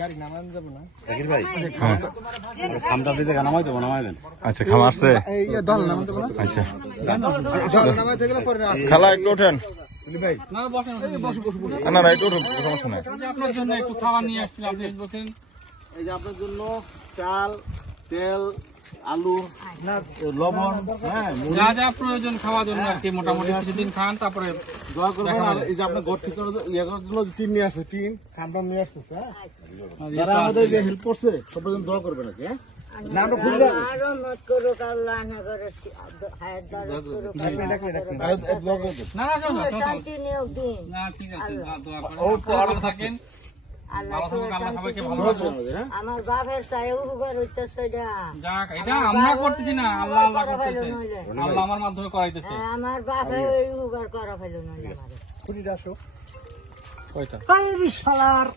গাড়ি নামান যাবো না জাকির ভাই খামটা দিতে নামাই দেবো নামাই দেন। আচ্ছা খাম আসছে দল নামান যাবো না আচ্ছা দল নামাই থেকে পরে খালা একটু ওঠেন ভাই না না একটু ওঠেন সমস্যা নাই আপনার জন্য একটু খাবার নিয়ে আসছিলাম, আপনি বলছেন। এই যে আপনার জন্য চাল, তেল, আলু, লবণ, হ্যাঁ যা যা প্রয়োজন খাওয়ার জন্য আর কি, মোটামুটি কিছুদিন খান, তারপরে দোয়া করবেন। আর এই যে আপনার ঘর ঠিকানা ইয়ে করার জন্য টিন নিয়ে আসছে, টিন খামটা নিয়ে আসতেছে। হ্যাঁ যারা আমাদের যে হেল্প করছে সবার জন্য দোয়া করবেন আর কি। হ্যাঁ নামটা খুলে দেন। দোয়া করে দেন। না না চলো, না ঠিক আছে, দোয়া করেন, ভালো থাকেন। আমার বাপের চাই উপকার হইতেছে। যাক, এটা আমরা করতেছি না, আল্লাহ আল্লাহ করতেছে, আল্লাহ আমার মাধ্যমে করাইতেছে। আমার বাপে ওই উপকার করা ফেলো না। কয়টা শালার